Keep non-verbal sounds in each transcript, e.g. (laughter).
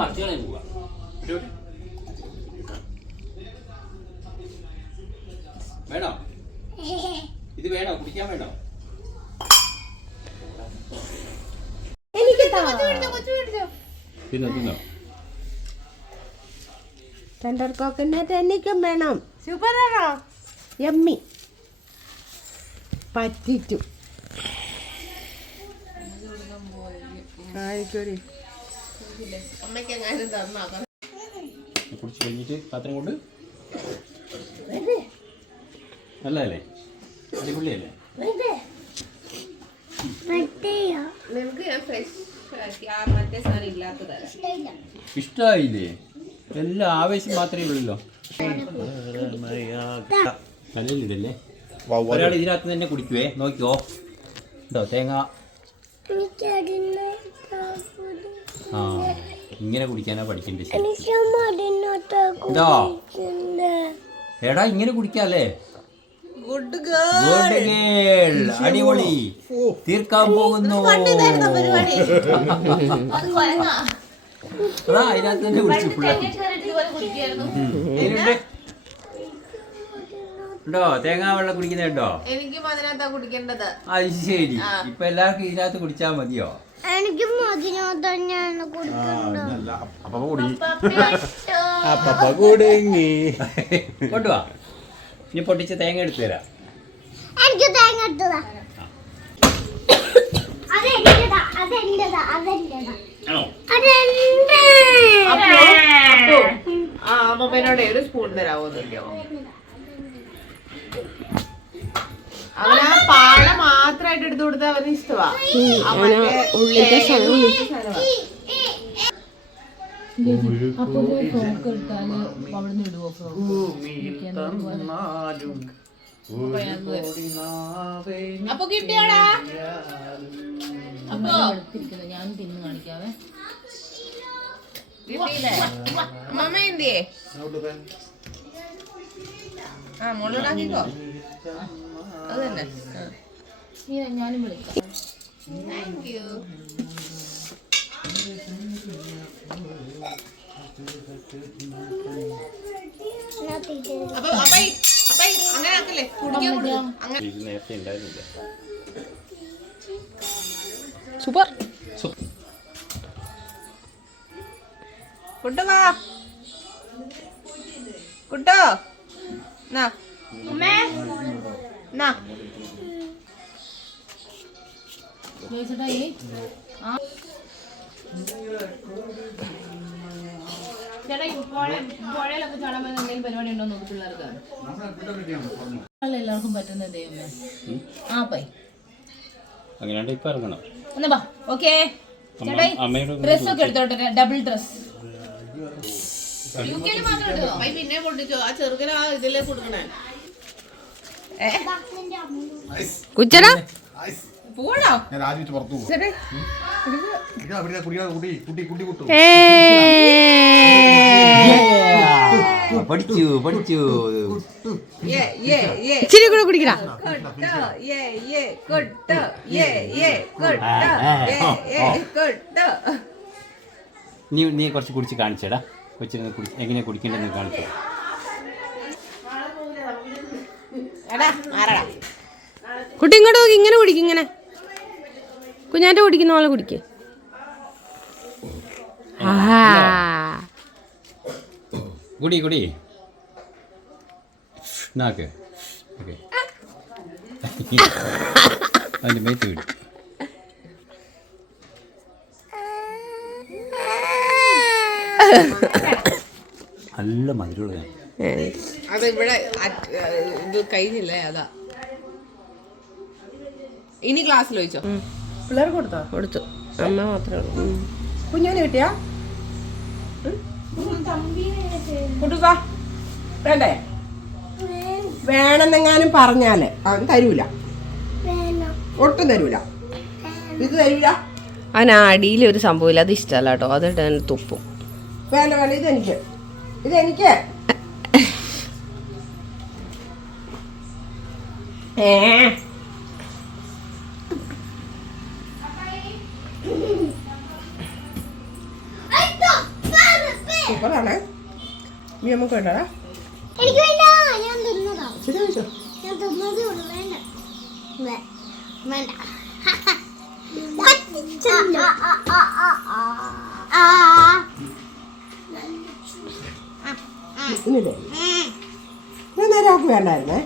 മറിച്ച് കളയാൻ പോവാ. വേണോ ഇത് വേണോ കുടിക്കാൻ വേണോ തിന്നോ തിന്നോ ടെൻഡർ കോക്കനട്ട് എനിക്കും വേണം സൂപ്പറാണോ എമ്മി പറ്റിച്ചു ആയിക്കോടി അമ്മയ്ക്ക് എങ്ങാനും തന്നോ കുടിച്ച് കഴിഞ്ഞിട്ട് പാത്രം കൊണ്ട്? നല്ലതല്ലേ? അടിപൊളിയല്ലേ? നിനക്ക് ഞാൻ ഫ്രഷ് മറ്റേ സാധനം ഇഷ്ടമായില്ലേ? എല്ലാം ആവേശം മാത്രമേ ഉള്ളല്ലോ. നല്ല ഇതല്ലേ? ഒരാൾ ഇതിനകത്ത് തന്നെ കുടിക്കുവേ. നോക്കിയോ ഉണ്ടോ തേങ്ങ. ആ. ഇങ്ങനെ കുടിക്കാനാ പഠിക്കേണ്ടത് ഇതോ. എടാ ഇങ്ങനെ കുടിക്കാല്ലേ? അടിപൊളി. തീർക്കാൻ പോകുന്നു. (laughs) എടാ അതിനകത്ത് തന്നെ കുടിച്ചു പിള്ളേർ ഉണ്ടോ? തേങ്ങാ വെള്ളം കുടിക്കുന്നുണ്ടോ? എനിക്കും അതിനകത്താ കുടിക്കേണ്ടത്. അത് ശരി. ഇപ്പൊ എല്ലാവർക്കും ഇതിനകത്ത് കുടിച്ചാ മതിയോ? എനിക്ക് തന്നെയാണ് കൊടുക്കുന്നത്. അപ്പൊ കൂടി. അപ്പ കുടുങ്ങി കൊണ്ടുവാ. ഇനി പൊട്ടിച്ച് തേങ്ങ എടുത്തു തരാം. എനിക്ക് തേങ്ങ എടുത്തതാ. അതെന്റേതാ? അതെന്റേതാ? അതെന്റേതാ? അതെന്റെ ആ അമ്മേനോട് ഒരു സ്പൂൺ തരാവോ നോക്കിയോ അവന് ആ പാള മാത്രമായിട്ട് എടുത്തു കൊടുത്താൽ അവന് ഇഷ്ടമാ സാധനമാ. അപ്പൊ കിട്ടിയോടാ? അപ്പൊ? ഞാൻ തിന്നു കാണിക്കാവേ. അമ്മമ്മ എന്തിയേ? ആ മോളോടാക്കിക്കോ അത് തന്നെ ഞാനും വിളിക്കാം. താങ്ക് യു അപ്പൊ അപ്പൈ അപ്പൈ അങ്ങനെ ചേട്ടാ ഈ പുഴ പുഴയിലൊക്കെ ചാടാൻ പറ്റുന്ന എന്തെങ്കിലും പരിപാടി ഉണ്ടോ നോക്കി പിള്ളേർക്ക് അല്ല എല്ലാവർക്കും പറ്റുന്ന ദൈവമേ ആ പൈ അങ്ങനെയാണ്ട് ഇപ്പൊ ഇറങ്ങണം. എന്നാ ബാ ഓക്കേ. ചേട്ടാ അമ്മയുടെ ഡ്രസ് ഒക്കെ എടുത്തോട്ടെ ഡബിൾ ഡ്രസ് അപ്പൈ പിന്നെ പൊട്ടിച്ചോ ആ ചെറുക്കൻ ആ ഇതിലേ കൊടുക്കണേ. കുച്ചടാ പഠിച്ചു പഠിച്ചു. ഇച്ചിരി കൂടെ കുടിക്കടാ. നീ നീ കുറച്ച് കുടിച്ച് കാണിച്ചേടാ. കൊച്ചിനെ കുടി എങ്ങനെ കുടിക്കേണ്ടതെന്ന് കാണിച്ചു എടാ ആരടാ? കുട്ടി ഇങ്ങോട്ട് നോക്കി ഇങ്ങനെ കുടിക്കും ഇങ്ങനെ. കുഞ്ഞാറ്റ കുടിക്കുന്ന പോലെ കുടിക്ക്. കുടി കുടി. നാക്ക് ഓക്കെ. അതിന്റെ മേത്ത് വിടി നല്ല മധുരമുള്ളതാണ് അത് ഇവിടെ അറ്റ്- ഇത് കഴിഞ്ഞില്ലേ അതാ. ഇനി ക്ലാസ്സിൽ ചോദിച്ചോ? പിള്ളേർക്ക് കൊടുത്തോ? കൊടുത്തു. അമ്മ മാത്രമേ കുഞ്ഞിന് കിട്ടിയാ? കുട്ടുസാ വേണ്ടേ? വേണമെന്നെങ്ങാനും പറഞ്ഞാൽ. അവൻ തരൂല. ഒട്ടും തരൂല. ഇത് തരൂല? അവൻ അടിയിൽ ഒരു സംഭവമില്ല അത് ഇഷ്ടമല്ല കേട്ടോ. അതിട്ട് തുപ്പും. വേണ്ട വേണ്ട. ഇതെനിക്ക്. ഇതെനിക്ക്. ഏ? ചോറാണ് നീ നമുക്ക് വേണ്ടടാ എനിക്ക് വേണ്ട. ഞാൻ തിന്നതാ. ശരി കഴിച്ചോ. ഞാൻ തിന്നതേ ഉള്ളൂ. വേണ്ട. വേണ്ട. ആ, ആ, ആ, ആ, ആ, ആ. ഇന്നില്ലേ നേരെ അവൾക്ക് വേണ്ടായിരുന്നേ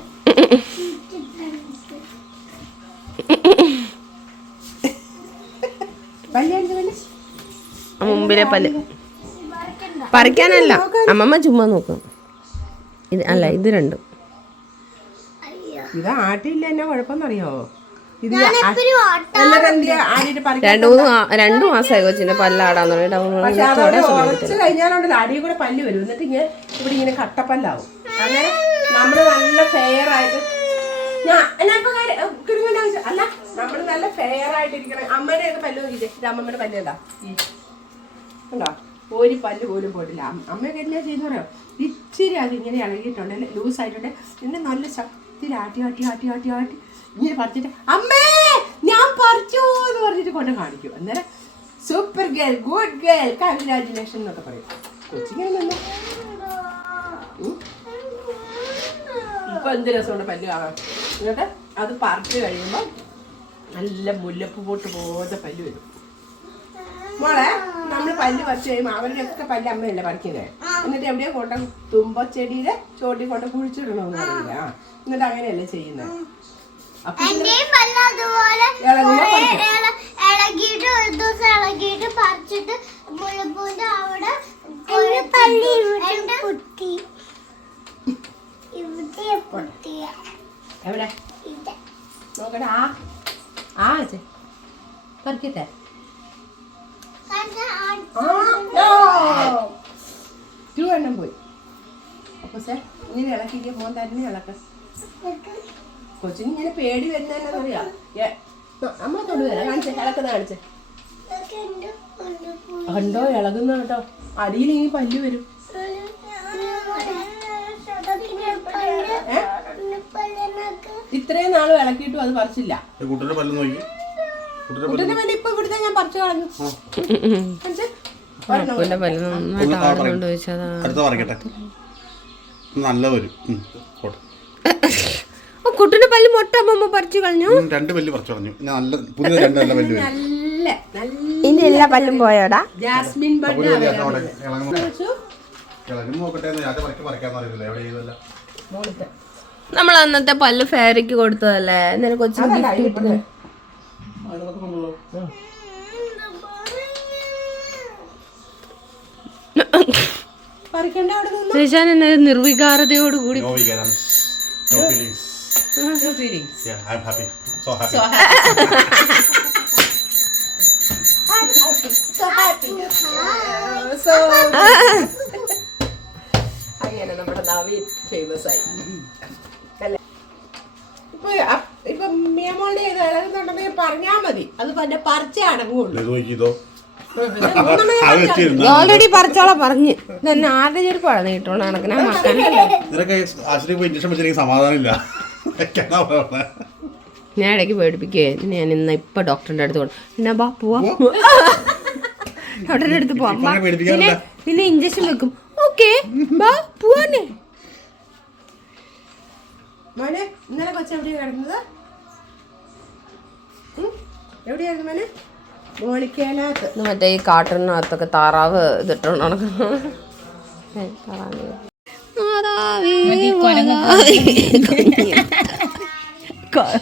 മുമ്പിലെ പല്ല്. പറിക്കാനല്ല. അമ്മമ്മ ചുമ്മാ നോക്കും. ഇത് അല്ല ഇത് രണ്ടും. ഇത് ആട്ടിയില്ല എന്നാ കുഴപ്പമെന്നറിയോ? രണ്ടു മൂന്ന് രണ്ടു മാസമായി കൊച്ചിന്റെ പല്ലാടാൻ അതവിടെ സമ്മതിക്കത്തില്ല. കഴിഞ്ഞാലുണ്ടല്ലോ അടിയിൽ കൂടെ പല്ല് വരും. എന്നിട്ട് ഇങ്ങനെ ഇവിടെ ഇങ്ങനെ കട്ടപ്പല്ലാവും. അങ്ങനെ നമ്മൾ നല്ല ഫെയർ ആയിട്ട് അല്ല നമ്മൾ നല്ല ഫെയർ ആയിട്ടിരിക്കണം അമ്മയുടെ ഒക്കെ പല്ല് ഇത് അമ്മമ്മയുടെ പല്ല് എന്താ ഉണ്ടോ ഒരു പല്ല് പോലും പോയിട്ടില്ല. അമ്മ- അമ്മയൊക്കെ എന്നാ ചെയ്യുന്ന പറയാം ഇച്ചിരി അത് ഇങ്ങനെ ഇളകിയിട്ടുണ്ട് ലൂസ് ആയിട്ടുണ്ട്. പിന്നെ നല്ല ശക്തി ആട്ടി ആട്ടി ആട്ടി ആട്ടി ആട്ടി ഇങ്ങനെ പറിച്ചിട്ട് അമ്മേ ഞാൻ പറിച്ചു എന്ന് പറഞ്ഞിട്ട് കൊണ്ട് കാണിക്കും. അന്നേരം super girl good girl congratulation എന്നൊക്കെ പറയും. കൊച്ചിങ്ങനെ നിന്ന്. ഇപ്പൊ എന്ത് രസമുണ്ട് പല്ല് കാണാൻ? എന്നിട്ട് അത് പറഞ്ഞു കഴിയുമ്പോൾ നല്ല മുല്ലപ്പ് പോട്ട് പോലത്തെ പല്ല് വരും. മോളെ നമ്മൾ പല്ല് പറിച്ചു കഴിയുമ്പോൾ അവരുടെയൊക്കെ പല്ല് അമ്മയല്ലേ പറിക്കുന്നത് എന്നിട്ട് എവിടെയോ കൊണ്ട് തുമ്പച്ചെടിയുടെ ചോട്ടി കൊണ്ട് കുഴിച്ചിടണമെന്ന് അറിയില്ല. എന്നിട്ട് അങ്ങനെയല്ലേ ചെയ്യുന്നത് അപ്പൊ പല്ല് വരും. ഇത്രയും നാൾ ഇളക്കിയിട്ടും അത് പറിച്ചില്ല. കുട്ടിയുടെ പല്ല് നോക്കി. കുട്ടിയുടെ കുട്ടിന്റെ പല്ല് ഇപ്പൊ ഇവിടുത്തെ ഞാൻ പറിച്ചു കളഞ്ഞു. കാണിച്ചേ? അപ്പൂന്റെ പല്ല് നന്നായിട്ട് ആടുന്നുണ്ട് ചോദിച്ചതാ. അടുത്ത പറയട്ടെ നല്ല വരും കുട്ടിന്റെ പല്ല് മൊട്ട അമ്മ പറിച്ചു കളഞ്ഞു. രണ്ട് പല്ല് പറിച്ചു കളഞ്ഞു. നല്ല പുതിയ രണ്ട് നല്ല പല്ല് വരും. നല്ല ഇനി എല്ലാ പല്ലും പോയോടാ? ജാസ്മിൻ ബഡ് നമ്മൾ അന്നത്തെ പല്ല് ഫേറിക്ക് കൊടുത്തതല്ലേ? എന്നിട്ട് കൊച്ചിന് ഗിഫ്റ്റ് കിട്ടുന്നത് ശ്രീശാൻ എന്നെ നിർവികാരതയോട് കൂടി happy so happy so happy. So (laughs) അങ്ങനെ നമ്മുടെ നവീൻ ഫേമസ് ആയി. അല്ലേ? ഇപ്പൊ അ- ഇപ്പൊ മിയമോളുടെ ഇത് ഇളകുന്നുണ്ടെങ്കിൽ പറഞ്ഞാ മതി. അത് പറിച്ചേ അടങ്ങുള്ളൂ. ഓൾറെഡി പറിച്ചോളാം പറഞ്ഞു. തന്നെ ആരുടെ ചെരുപ്പാണ് കണക്കിനാ ഇല്ല ഞാൻ ഇടയ്ക്ക് പേടിപ്പിക്കേ. ഞാൻ ഇന്ന് ഇപ്പൊ ഡോക്ടറിന്റെ അടുത്ത് കൊണ്ട് പിന്നെ ബാ പോവാ. ഡോക്ടറിന്റെ അടുത്ത് പോവാം. പിന്നെ പിന്നെ ഇഞ്ചക്ഷൻ വെക്കും ഓക്കെ ബാ പോവാനെ മോനെ ഇന്നലെ കൊച്ചു എവിടെയാ കിടന്നത് ഉം? എവിടെയായിരുന്നു മോനെ മോളിക്കേനകത്ത് ഇത് മറ്റേ ഈ കാട്ടിനകത്തൊക്കെ താറാവ് ഇതിട്ടോണ്ട് നടക്കുന്നു ഏ, താറാവ്. മാതാവേ, മാതാവേ. ക-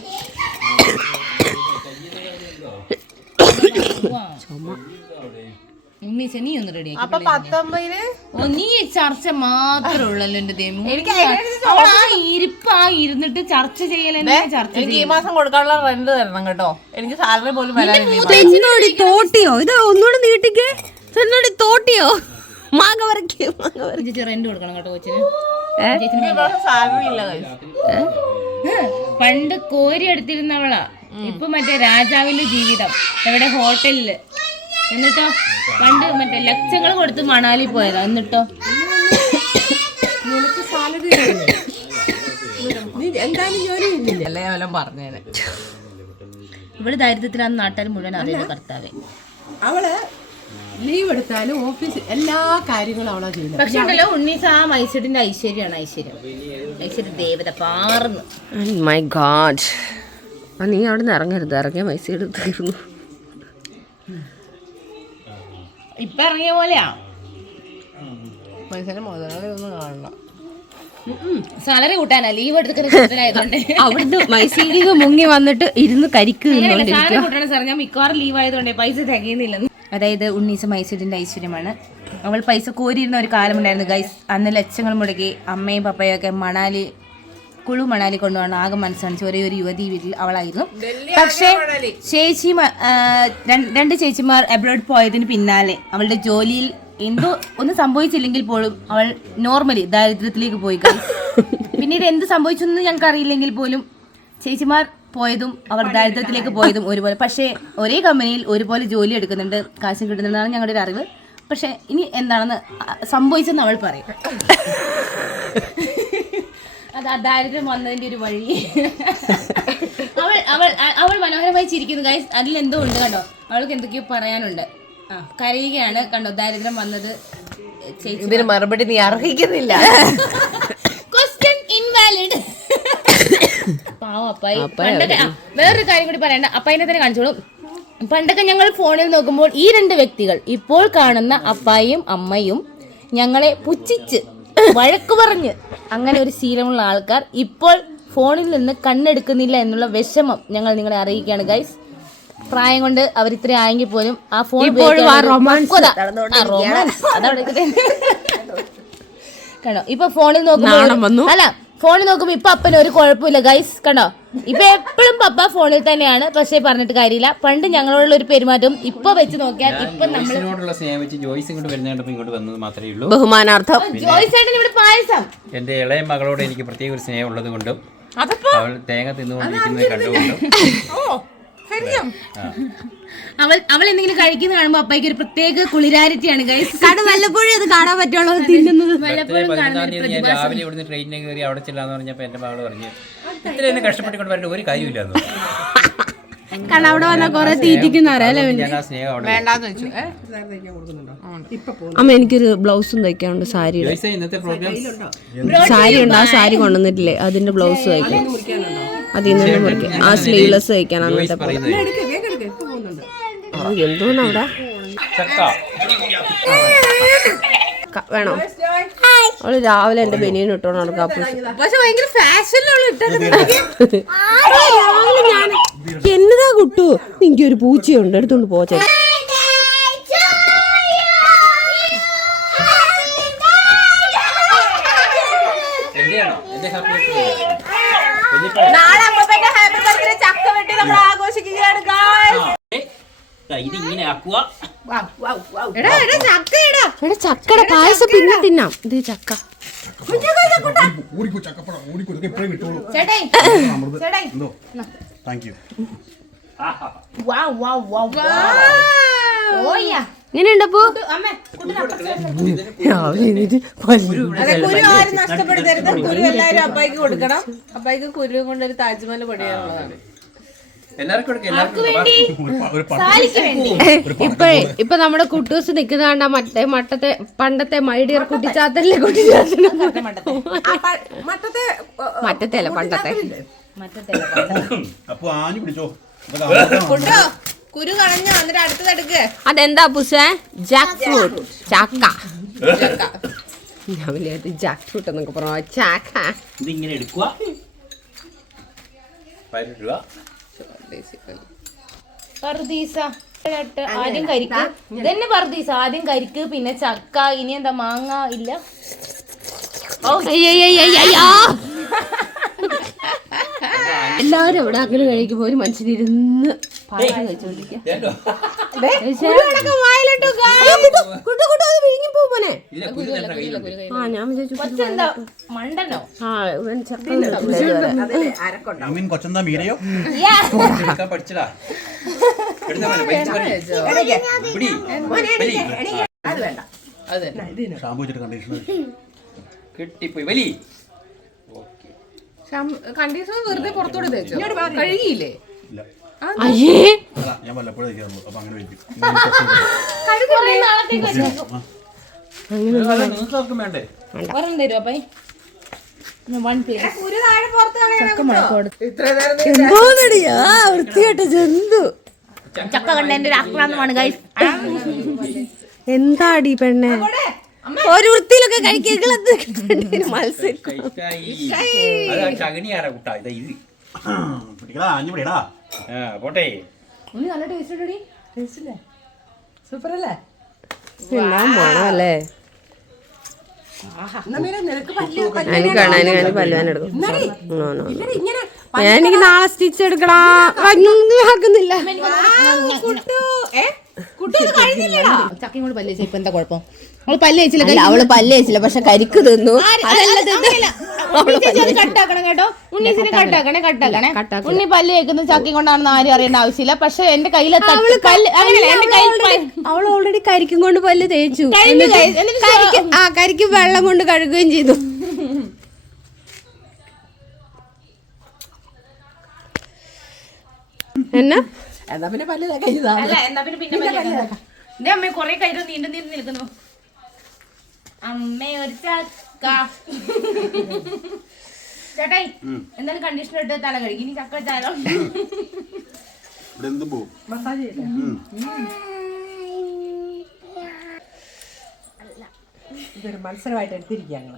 ഉണ്ണീച്ച നീ ഒന്ന് റെഡി അപ്പൊ പത്തൊമ്പതിന് ഓ നീ ചർച്ച മാത്രമേ ഉള്ളല്ലോ എന്റെ ദൈവം അവൾ ആ ഇരിപ്പ് ആ ഇരുന്നിട്ട് ചർച്ച ചെയ്യലെന്നെ ചർച്ച എനിക്ക് ഈ മാസം കൊടുക്കാനുള്ള റെന്റ് തരണം കേട്ടോ. എനിക്ക് സാലറി പോലും വരാനില്ല ഈ മാസം. തെന്നോടി തോട്ടിയോ? ഇത് ഒന്നുകൂടെ നീട്ടിക്കേ. തെന്നോടി തോട്ടിയോ? മാങ്ങ പറിക്കേ മാങ്ങ പറിക്ക്. ചേച്ചി റെന്റ് കൊടുക്കണം കേട്ടോ കൊച്ചിന്. മാസം സാലറി ഇല്ല പണ്ട് കോരി എടുത്തിരുന്നവളാ. ഇപ്പൊ മറ്റേ രാജാവിന്റെ ജീവിതം. എവിടെ? ഹോട്ടലിൽ. എന്നിട്ടോ? പണ്ട് മറ്റേ ലക്ഷങ്ങൾ കൊടുത്ത് മണാലി പോയതാ. എന്നിട്ടോ? നിനക്ക് സാലറി നീ എന്തായാലും ജോലി ഇല്ലില്ല അല്ലേ ഞാൻ പറഞ്ഞേനെ. ഇവിടെ ദാരിദ്ര്യത്തിലാണ് നാട്ടാൽ മുഴുവൻ അറിയുന്ന കർത്താവേ. അവൾ ലീവ് എടുത്താലും ഓഫീസ് എല്ലാ കാര്യങ്ങളും അവളാ ചെയ്യുന്നത് പക്ഷെ ഉണ്ടല്ലോ ഉണ്ണീസ് ആ മൈസൂരിന്റെ ഐശ്വര്യമാണ് ഐശ്വര്യം. ഐശ്വര്യ ദേവത പാർന്ന്. മൈ ഗാഡ് ആ നീ അവിടെ നിന്ന് ഇറങ്ങരുത്. ഇറങ്ങിയ മൈസൂർ എടുത്തിരുന്നു ഇപ്പൊ ഇറങ്ങിയ പോലെയാ. മനുഷ്യന്റെ മുതലാളി ഒന്നും കാണണം സാലറി കൂട്ടാനാ. ലീവ് എടുത്തിട്ട് (laughs) അവിടുന്ന് മൈസൂരിക മുങ്ങി വന്നിട്ട് ഇരുന്ന് കരിക്ക് സാലറി കൂട്ടണം സാർ. ഞാൻ മിക്കവാറും ലീവ് ആയതുകൊണ്ട് പൈസ തികയുന്നില്ല. അതായത് ഉണ്ണീസ് മൈസൂരിന്റെ ഐശ്വര്യമാണ്. അവൾ പൈസ കോരിയിരുന്ന ഒരു കാലമുണ്ടായിരുന്നു. ഗൈസ് അന്ന് ലക്ഷങ്ങൾ മുടക്കി അമ്മയും പപ്പയും ഒക്കെ മണാലി കുളു മണാലി കൊണ്ടുപോകണം. ആകെ മനസ്സാണിച്ച് ഒരേ ഒരു യുവതി വീട്ടിൽ അവളായിരുന്നു. പക്ഷേ ചേച്ചി രണ്ട് ചേച്ചിമാർ അബ്രോഡ് പോയതിന് പിന്നാലെ അവളുടെ ജോലിയിൽ എന്തോ ഒന്നും സംഭവിച്ചില്ലെങ്കിൽ പോലും അവൾ നോർമലി ദാരിദ്ര്യത്തിലേക്ക് പോയി. (laughs) പിന്നീട് എന്ത് സംഭവിച്ചു എന്ന് ഞങ്ങൾക്ക് അറിയില്ലെങ്കിൽ പോലും ചേച്ചിമാർ പോയതും അവർ ദാരിദ്ര്യത്തിലേക്ക് പോയതും ഒരുപോലെ. പക്ഷേ ഒരേ കമ്പനിയിൽ ഒരുപോലെ ജോലി എടുക്കുന്നുണ്ട്. കാശും കിട്ടുന്നുണ്ടെന്നാണ് ഞങ്ങളുടെ ഒരു അറിവ്. പക്ഷേ ഇനി എന്താണെന്ന് സംഭവിച്ചെന്ന് അവൾ പറയും. (laughs) അത് ആ ദാരിദ്ര്യം വന്നതിന്റെ ഒരു വഴി. അവൾ അവൾ അവൾ മനോഹരമായി ചിരിക്കുന്നു. ഗൈസ് അതിൽ എന്തോ ഉണ്ട് കണ്ടോ? അവൾക്ക് എന്തൊക്കെയോ പറയാനുണ്ട്. ആ കരയുകയാണ് കണ്ടോ? ദാരിദ്ര്യം വന്നത്. ഇതിന് മറുപടി നീ അർഹിക്കുന്നില്ല. ക്വസ്റ്റ്യൻ ഇൻവാലിഡ് പാവം അപ്പായി. പണ്ടൊക്കെ വേറൊരു കാര്യം കൂടി പറയണ്ട. അപ്പായിനെ തന്നെ കാണിച്ചോളൂ. പണ്ടൊക്കെ ഞങ്ങൾ ഫോണിൽ നോക്കുമ്പോൾ ഈ രണ്ട് വ്യക്തികൾ ഇപ്പോൾ കാണുന്ന അപ്പായും അമ്മയും ഞങ്ങളെ പുച്ഛിച്ച് വഴക്ക് പറഞ്ഞ്. അങ്ങനെ ഒരു ശീലമുള്ള ആൾക്കാർ ഇപ്പോൾ ഫോണിൽ നിന്ന് കണ്ണെടുക്കുന്നില്ല എന്നുള്ള വിഷമം ഞങ്ങൾ നിങ്ങളെ അറിയിക്കുകയാണ് ഗൈസ് പ്രായം കൊണ്ട് അവർ ഇത്ര ആയെങ്കിൽ പോലും ആ ഫോൺ കണ്ടോ? ഇപ്പൊ ഫോണിൽ നോക്കുമ്പോൾ അല്ല ഫോണിൽ നോക്കുമ്പോ ഇപ്പൊ അപ്പന് ഒരു കുഴപ്പമില്ല. ഗൈസ് കണ്ടോ? ഇപ്പൊ എപ്പോഴും പപ്പ ഫോണിൽ തന്നെയാണ്. പക്ഷേ പറഞ്ഞിട്ട് കാര്യമില്ല. പണ്ട് ഞങ്ങളോടുള്ള ഒരു പെരുമാറ്റം ഇപ്പൊ വെച്ച് നോക്കിയാൽ ഇപ്പൊ നമ്മൾ ജോയ്സിനോടുള്ള സ്നേഹം വെച്ച് ജോയ്സ് ഇങ്ങോട്ട് വരുന്നതുകൊണ്ടപ്പോൾ ഇങ്ങോട്ട് വന്നത് മാത്രമേ ഉള്ളൂ. ബഹുമാനാർത്ഥം. ജോയ്സ് ചേട്ടൻ ഇവിടെ പായസം. എന്റെ ഇളയ മകളോട് എനിക്ക് പ്രത്യേക ഒരു സ്നേഹം ഉള്ളത് കൊണ്ടും അവൾ തേങ്ങ തിന്നുകൊണ്ടിരിക്കുന്നത് കണ്ടുകൊണ്ടും (laughs) അവൾ അവൾ എന്തെങ്കിലും കഴിക്കുന്ന കാണുമ്പോ അപ്പയ്ക്ക് ഒരു പ്രത്യേക കുളിരാരിറ്റിയാണ് ഗൈസ് വല്ലപ്പോഴും അത് കാണാൻ പറ്റുള്ളൂ തിന്നുന്നത്? വല്ലപ്പോഴും പതിനൊന്നാം തീയതി ഞാൻ രാവിലെ ഇവിടുന്ന് ട്രെയിനിൽ കയറി അവിടെ ചെല്ലാന്ന് പറഞ്ഞപ്പോൾ എന്റെ മകൾ പറഞ്ഞു ഇത്രയൊന്നും കഷ്ടപ്പെട്ടുകൊണ്ട് വരേണ്ട ഒരു കാര്യമില്ലെന്ന് കാരണം അവിടെ വന്നാൽ കുറെ തീറ്റിക്കുന്നവരല്ലേ ഞാൻ ആ സ്നേഹം അവിടെ വേണ്ടാന്ന് വെച്ചു. ഏ? അമ്മ എനിക്കൊരു ബ്ലൗസും തയ്ക്കാനുണ്ട് സാരിയുടെ. ജോയ്സേ ഇന്നത്തെ പ്രോഗ്രാം സാരി ഉണ്ട് ആ സാരി കൊണ്ടുവന്നിട്ടില്ലേ അതിന്റെ ബ്ലൗസ് തയ്ക്കാൻ. അതിൽ നിന്ന് മുറിക്കുക ആ സ്ലീവ്ലെസ് തയ്ക്കാൻ അന്നത്തെ പോലെ എന്തോന്ന് അവിടെ? വേണോ? അവൾ രാവിലെ എന്റെ ബനിയൻ ഇട്ടോണ്ട് നടക്കാം എന്നതാ കുട്ടു? എനിക്കൊരു പൂച്ചയുണ്ട് എടുത്തോണ്ട് പോച്ചേ എന്റെയാണോ എന്റെ ഹാപ്പി നാളെ അമ്മൂമ്മേന്റെ ഹാപ്പി ബർത്ത്ഡേ ചക്ക വെട്ടി നമ്മൾ ആഘോഷിക്കുകയാണ്. ഇത് ഇങ്ങനെ ആക്കുക ചക്കയുടെ പായസം പിന്നെ തിന്നാം. ഇത് ചക്ക. താങ്ക് യു വാ വാ വാ. ഓയ്യാ ഇങ്ങനെയുണ്ടപ്പോ അമ്മ രാവിലെ എണീറ്റ് പല്ല്. അതെ കുരു ആരും നഷ്ടപ്പെടുത്തരുത്. കുരു എല്ലാവരും അപ്പായിക്ക് കൊടുക്കണം. അപ്പായിക്ക് കുരുവും കൊണ്ട് ഒരു താജ്മഹൽ പണിയാനുള്ളതാണ്. എല്ലാവർക്കും കൊടുക്കുക എല്ലാവർക്കും വേണ്ടി? ഒരു പ- വേണ്ടി. ഇപ്പഴേ ഇപ്പൊ നമ്മുടെ കുട്ടൂസ് നിക്കുന്നതാണ്ട മറ്റേ മട്ടത്തെ പണ്ടത്തെ മൈഡിയർ കുട്ടിച്ചാത്തല്ലേ കുട്ടിച്ചാത്തനെ? പോലെ. മറ്റത്തെ അല്ല പണ്ടത്തെ. (coughs) അപ്പൊ ആഞ്ഞു പിടിച്ചോ. കുരു കളഞ്ഞോ എന്നിട്ട് അടുത്തതെടുക്ക് അതെന്താ പുസേ ജാക്ക് ഫ്രൂട്ട് ചാക്ക. ഞാൻ വലിയ ജാക്ക് ഫ്രൂട്ട് എന്നൊക്കെ പറഞ്ഞു ചാക്ക. ഇതിങ്ങനെ എടുക്കുക പർദീസ. ആദ്യം കരിക്ക്. ഇതന്നെ പർദീസ. ആദ്യം കരിക്ക് പിന്നെ ചക്ക. ഇനി എന്താ മാങ്ങ? ഇല്ല. (laughs) എല്ലാവരും അവിടെ അങ്ങനെ കഴിക്കുമ്പോ ഒരു മനുഷ്യനിരുന്ന് ആ ഞാൻ മണ്ടനോ? ആ ഇവൻ ചെറുപ്പം എടുക്കാൻ പഠിച്ചടാ കെട്ടിപ്പോയി വലി. കണ്ടീഷണർ വെറുതെ പുറത്തോട് തേച്ചോ? കഴുകിയില്ലേ? ഇല്ല. അയ്യേ. അല്ല, ഞാൻ വല്ലപ്പോഴും കഴിക്കാറുള്ളൂ അപ്പൊ അങ്ങനെ എന്തോന്നടിയാ ജന്തു. ചക്ക ആക്രാന്തമാണ് ഗൈസ് എന്താടി പെണ്ണെ? ഒരു വൃത്തിയിലൊക്കെ കഴിക്കുക മത്സരിക്കും ആ പോട്ടെ. ഉണ്ണി നല്ല ടേസ്റ്റ് ഉണ്ടടി. ടേസ്റ്റ് ഇല്ലേ? സൂപ്പർ അല്ലേ എനിക്ക് പല്ലുവാൻ എടുക്കും. നാളെ സ്റ്റിച്ച് എടുക്കടാ. ആക്കുന്നില്ല. ചക്കയും കൂടെ പല്ല് ഇപ്പൊ എന്താ കുഴപ്പം? അവൾ പല്ല് അല്ല അവൾ പല്ല് പക്ഷെ കരിക്ക് തിന്നു. കട്ടാക്കണം. കേട്ടോ. ഉണ്ണീസിനെ കട്ടാക്കണേ. കട്ടാക്കണേ ഉണ്ണി പല്ല് കേൾക്കുന്ന ചാക്കി കൊണ്ടാണെന്ന് ആരും അറിയേണ്ട ആവശ്യമില്ല. പക്ഷെ എന്റെ കയ്യിലെ അവൾ ഓൾറെഡി കരിക്കും കൊണ്ട് പല്ല് തേച്ചു. ആ കരിക്കും വെള്ളം കൊണ്ട് കഴുകുകയും ചെയ്തു. എന്നാ? എന്നാ പിന്നെ പല്ല് അല്ല എന്നാ പിന്നെ അമ്മ കൊറേ കയ്യിൽ നീണ്ടു നീണ്ടു നിൽക്കുന്നു. അമ്മേ ഒരു ചക്ക ചേട്ടായി എന്തായാലും കണ്ടീഷണർ ഇട്ട് തല കഴുകി ഇനി ചക്ക വെച്ചാലോ? ഇവിടെ എന്തും മസാജ് ഇതൊരു മത്സരമായിട്ട് എടുത്തിരിക്കുക ഞങ്ങൾ.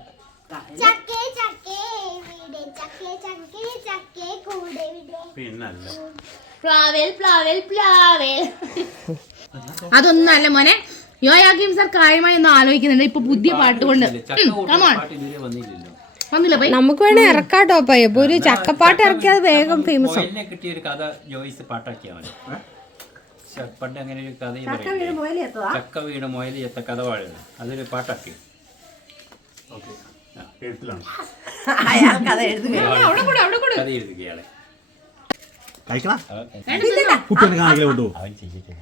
ചക്കേ ചക്കേ വീട് ചക്കേ ചക്കേ ചക്കേ കൂടെ വിടേ പിന്നല്ല. പ്ലാവേൽ പ്ലാവേൽ പ്ലാവേൽ. അതൊന്നല്ല മോനെ. യോയാക്കിം സാർ കാര്യമായി ഒന്ന് ആലോചിക്കുന്നുണ്ട് ഇപ്പൊ പുതിയ പാട്ട് കൊണ്ട് വന്നില്ല പോയി നമുക്ക് വേണേ ഇറക്കാട്ടോ പയ്യ ഇപ്പൊ ഒരു ചക്കപ്പാട്ട് ഇറക്കിയത് വേഗം ഫേമസ് ആവും. കിട്ടിയ ഒരു കഥ ജോയിസ് പണ്ട് അങ്ങനെ ഒരു കഥ വീട് ചക്ക വീണ് മൊയൽ എത്ത കഥ പാടുന്നത് അതൊരു പാട്ടാക്കി. ഓക്കെ. എഴുത്തിലാണ്. (laughs) അയാൾക്ക് അത് എഴുതുക കഥ എഴുതുകയാളെ കഴിക്കടാ അവൻ കുട്ടിയെ കാണിക്കല കൊണ്ടു അവൻ ചെയ്യിക്കണം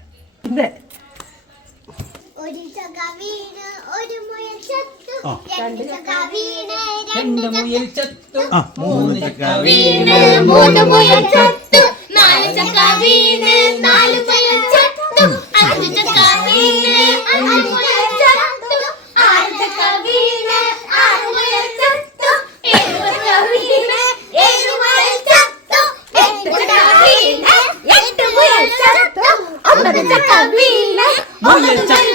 രണ്ട് മുയൽ ചത്തു. മൂന്ന് ചക്ക വീണ് മൂന്ന് മുയൽ ചത്തു. നാല് ചക്ക വീണ് നാല് മുയൽ ചത്തു. അഞ്ച് ചക്ക വീണ് അഞ്ച് മുയൽ ചത്തു. ആറ് ചക്ക വീണ് ആറ് മുയൽ ചത്തു. ഏഴ് ചക്ക വീണ് ഏഴ് മുയൽ ചത്തു. എട്ട് ചക്ക വീണ് എട്ട് മുയൽ ചത്തു. ഒമ്പത് ചക്ക വീണ് മുയൽ ചത്തില്ല